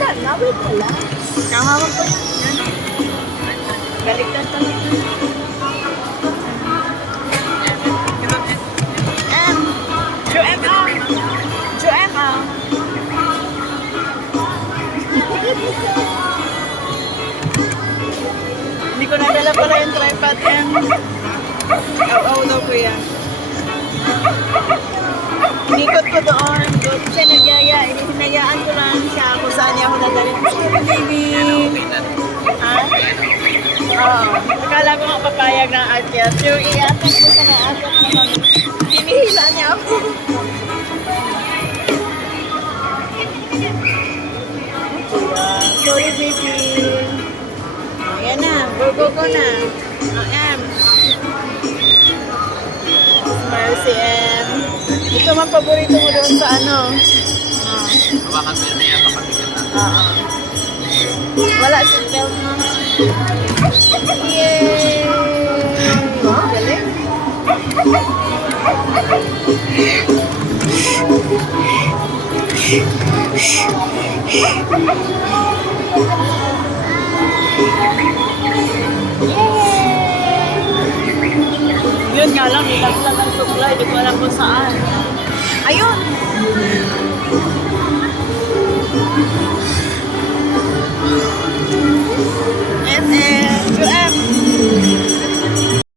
Wala na, wait wala. Kahawag ko yan. Baliktad pa lang. Joem. Hindi ko nadala pala yung tripod yan. Aw daw ko yan. Inikot ko doon. Doon siya nagyaya. Hinayaan ko lang siya kung saan niya ako nadali. Baby! Ha? Oo. Akala ko nga papayag ng akyat. Yung iatak ko sa naakyat na kami. Hinihila niya ako. Sorry, baby. Ayan na. Go na. M. Smile si M. Ito man paborito mo doon sa ano. Hawakan mo yun na yan, papabigat na. Oo. Wala seatbelt mo. Yay! Oh, galing. Yun nga lang, nilaglag ang supply. Hindi ko alam kung saan. Ayun!